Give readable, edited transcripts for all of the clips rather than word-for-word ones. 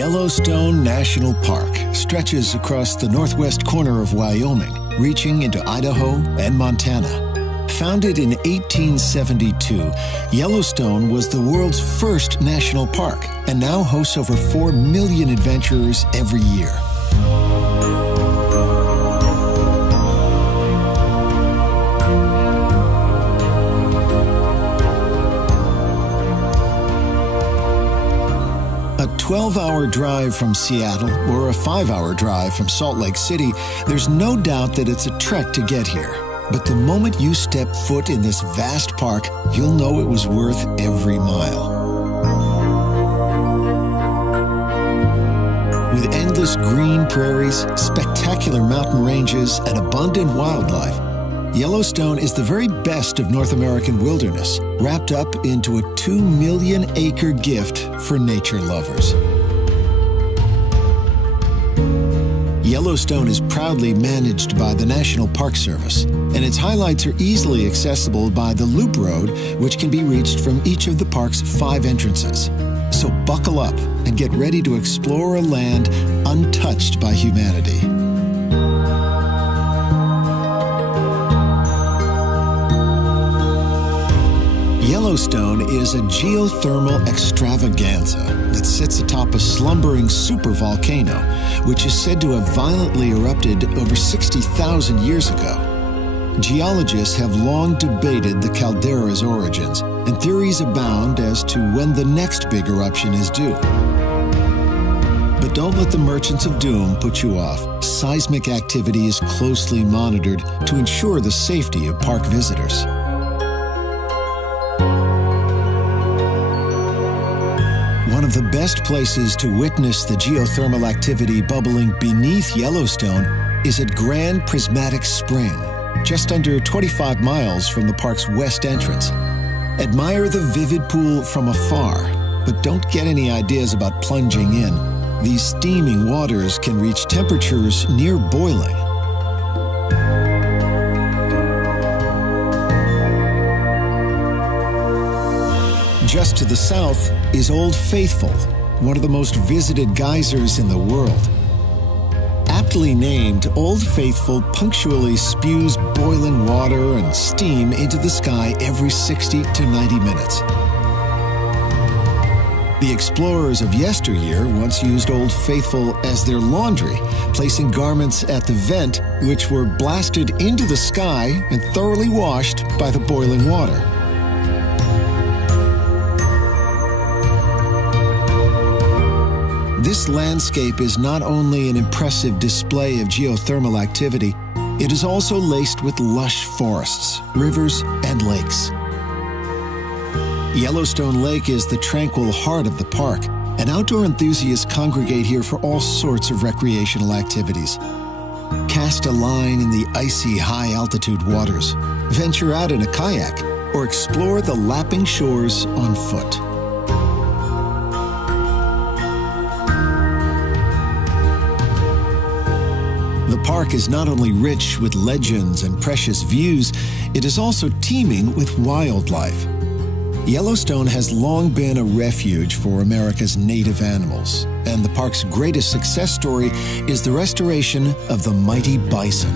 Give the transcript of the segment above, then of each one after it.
Yellowstone National Park stretches across the northwest corner of Wyoming, reaching into Idaho and Montana. Founded in 1872, Yellowstone was the world's first national park and now hosts over 4 million adventurers every year. A 12-hour drive from Seattle or a 5-hour drive from Salt Lake City, there's no doubt that it's a trek to get here. But the moment you step foot in this vast park, you'll know it was worth every mile. With endless green prairies, spectacular mountain ranges, and abundant wildlife, Yellowstone is the very best of North American wilderness, wrapped up into a 2 million acre gift for nature lovers. Yellowstone is proudly managed by the National Park Service, and its highlights are easily accessible by the Loop Road, which can be reached from each of the park's 5 entrances. So buckle up and get ready to explore a land untouched by humanity. Yellowstone is a geothermal extravaganza that sits atop a slumbering supervolcano, which is said to have violently erupted over 60,000 years ago. Geologists have long debated the caldera's origins, and theories abound as to when the next big eruption is due. But don't let the merchants of doom put you off. Seismic activity is closely monitored to ensure the safety of park visitors. One of the best places to witness the geothermal activity bubbling beneath Yellowstone is at Grand Prismatic Spring, just under 25 miles from the park's west entrance. Admire the vivid pool from afar, but don't get any ideas about plunging in. These steaming waters can reach temperatures near boiling. Just to the south is Old Faithful, one of the most visited geysers in the world. Aptly named, Old Faithful punctually spews boiling water and steam into the sky every 60 to 90 minutes. The explorers of yesteryear once used Old Faithful as their laundry, placing garments at the vent, which were blasted into the sky and thoroughly washed by the boiling water. This landscape is not only an impressive display of geothermal activity, it is also laced with lush forests, rivers, and lakes. Yellowstone Lake is the tranquil heart of the park, and outdoor enthusiasts congregate here for all sorts of recreational activities. Cast a line in the icy high-altitude waters, venture out in a kayak, or explore the lapping shores on foot. The park is not only rich with legends and precious views, it is also teeming with wildlife. Yellowstone has long been a refuge for America's native animals, and the park's greatest success story is the restoration of the mighty bison.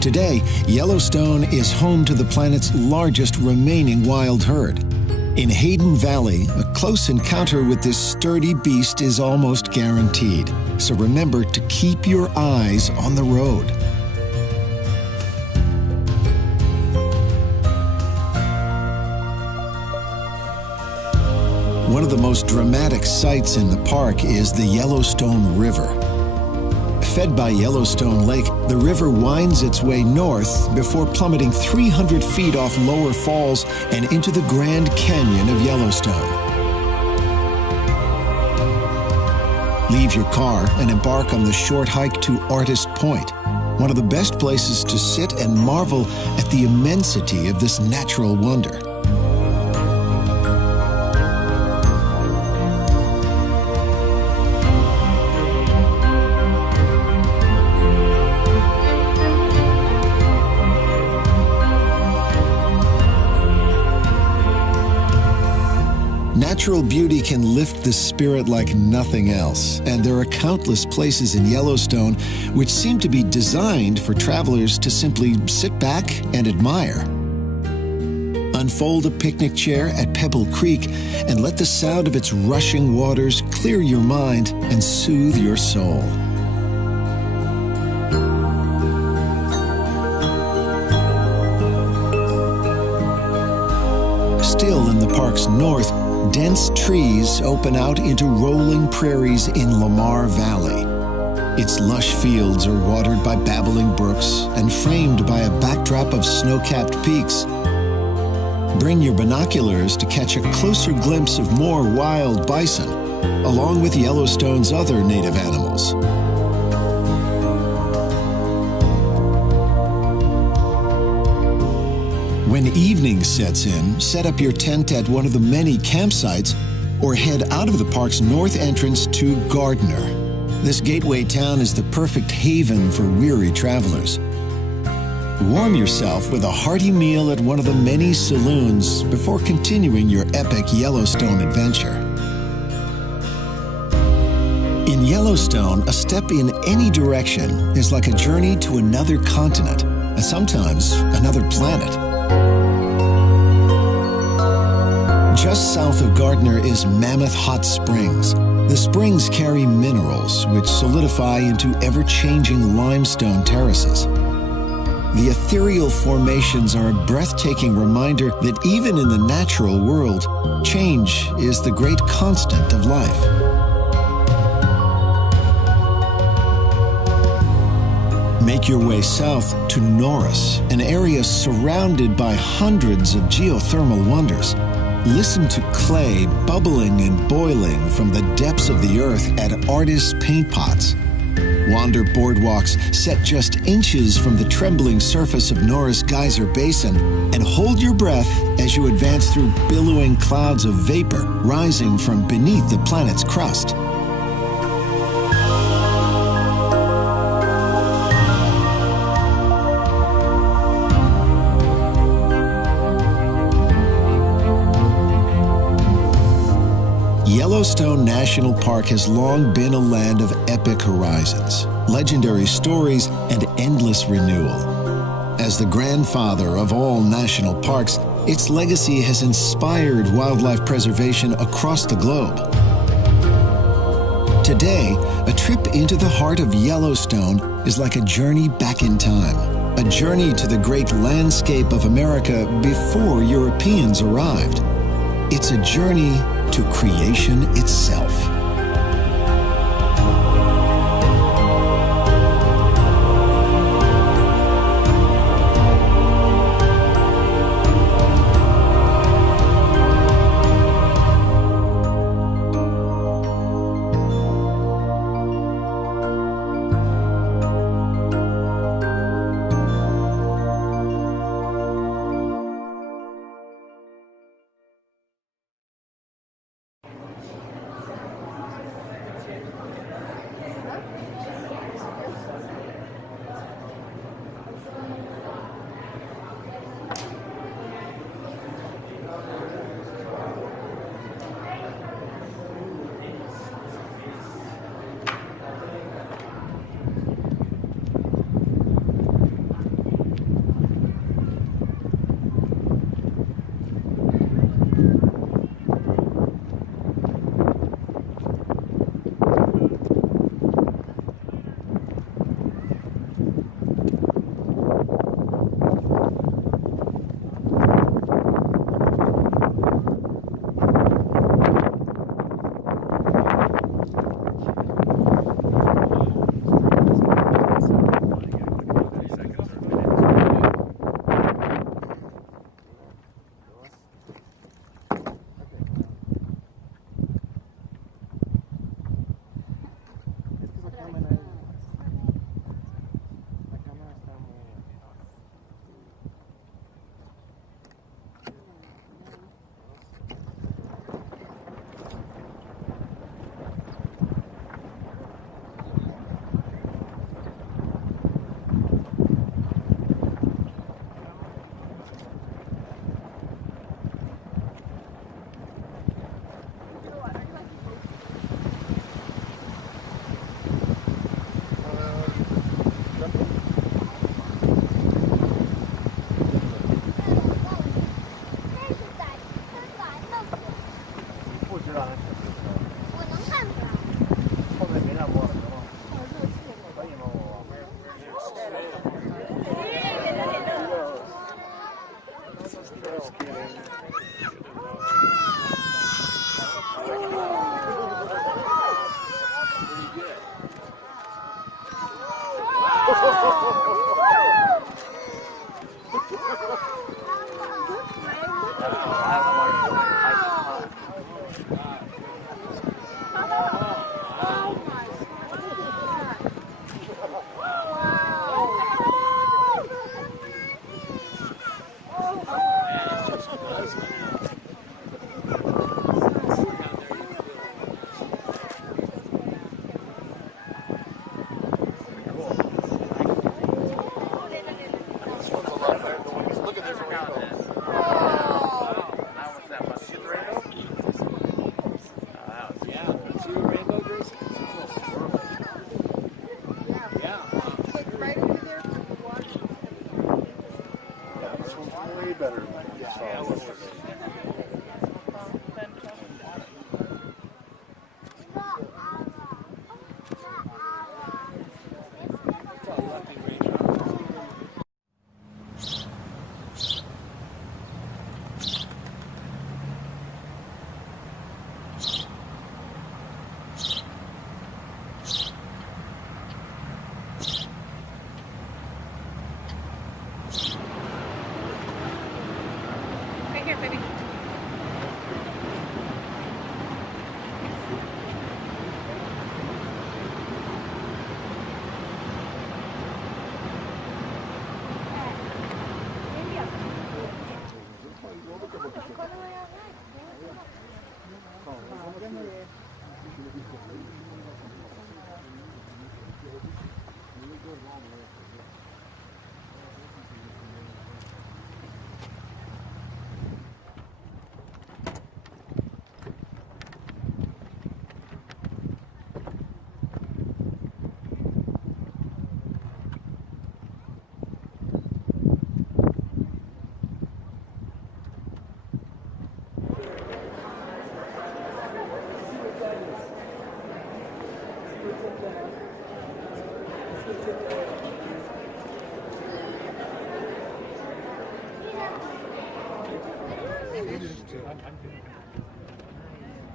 Today, Yellowstone is home to the planet's largest remaining wild herd. In Hayden Valley, a close encounter with this sturdy beast is almost guaranteed. So remember to keep your eyes on the road. One of the most dramatic sights in the park is the Yellowstone River. Fed by Yellowstone Lake, the river winds its way north before plummeting 300 feet off Lower Falls and into the Grand Canyon of Yellowstone. Leave your car and embark on the short hike to Artist Point, one of the best places to sit and marvel at the immensity of this natural wonder. Natural beauty can lift the spirit like nothing else, and there are countless places in Yellowstone which seem to be designed for travelers to simply sit back and admire. Unfold a picnic chair at Pebble Creek and let the sound of its rushing waters clear your mind and soothe your soul. Still in the park's north, dense trees open out into rolling prairies in Lamar Valley. Its lush fields are watered by babbling brooks and framed by a backdrop of snow-capped peaks. Bring your binoculars to catch a closer glimpse of more wild bison, along with Yellowstone's other native animals. When evening sets in, set up your tent at one of the many campsites or head out of the park's north entrance to Gardner. This gateway town is the perfect haven for weary travelers. Warm yourself with a hearty meal at one of the many saloons before continuing your epic Yellowstone adventure. In Yellowstone, a step in any direction is like a journey to another continent, and sometimes another planet. Just south of Gardner is Mammoth Hot Springs. The springs carry minerals which solidify into ever-changing limestone terraces. The ethereal formations are a breathtaking reminder that even in the natural world, change is the great constant of life. Make your way south to Norris, an area surrounded by hundreds of geothermal wonders. Listen to clay bubbling and boiling from the depths of the earth at artists' paint pots. Wander boardwalks set just inches from the trembling surface of Norris Geyser Basin and hold your breath as you advance through billowing clouds of vapor rising from beneath the planet's crust. Yellowstone National Park has long been a land of epic horizons, legendary stories, and endless renewal. As the grandfather of all national parks, its legacy has inspired wildlife preservation across the globe. Today, a trip into the heart of Yellowstone is like a journey back in time, a journey to the great landscape of America before Europeans arrived. It's a journey to creation itself.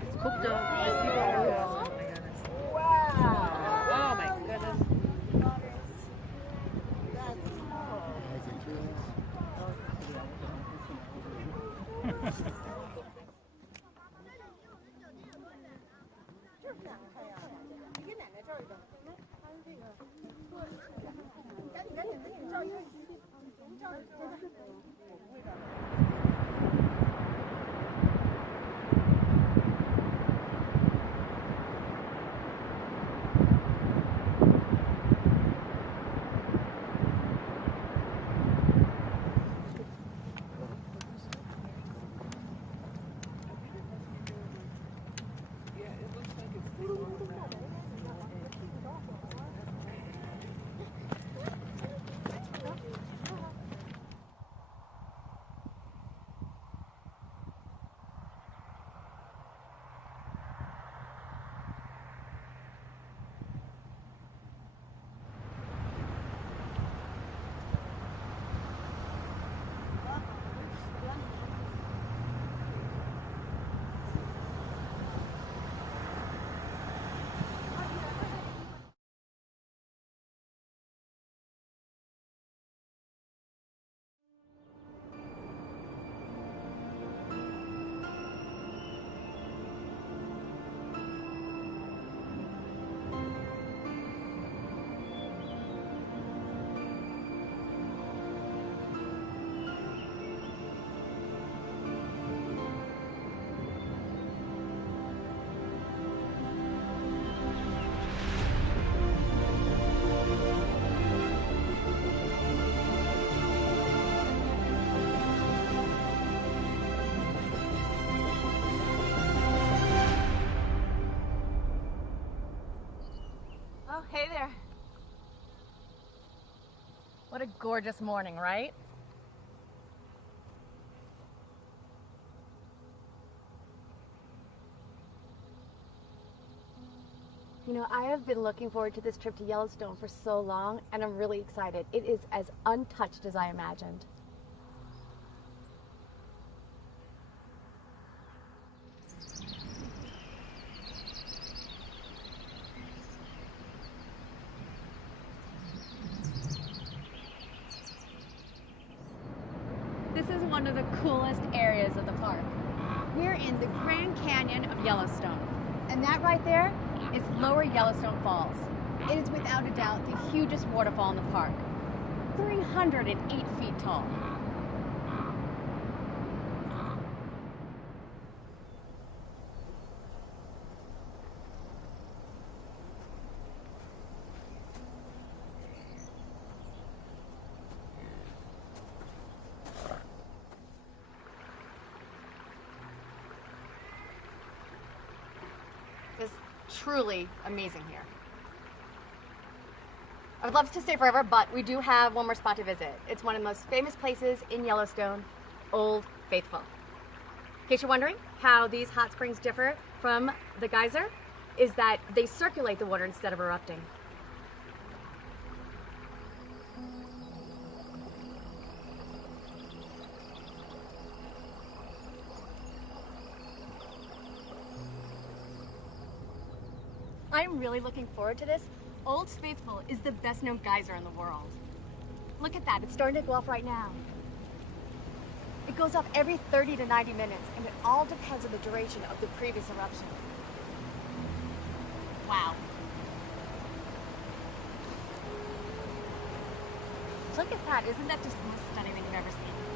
It's cooked up. Wow. Oh my goodness. Oh, hey there. What a gorgeous morning, right? You know, I have been looking forward to this trip to Yellowstone for so long, and I'm really excited. It is as untouched as I imagined. coolest areas of the park. We're in the Grand Canyon of Yellowstone. And that right there is Lower Yellowstone Falls. It is without a doubt the hugest waterfall in the park, 308 feet tall. It's truly amazing here. I would love to stay forever, but we do have one more spot to visit. It's one of the most famous places in Yellowstone, Old Faithful. In case you're wondering how these hot springs differ from the geyser, is that they circulate the water instead of erupting. I'm really looking forward to this. Old Faithful is the best known geyser in the world. Look at that, it's starting to go off right now. It goes off every 30 to 90 minutes, and it all depends on the duration of the previous eruption. Wow. Look at that, isn't that just the most stunning thing you've ever seen?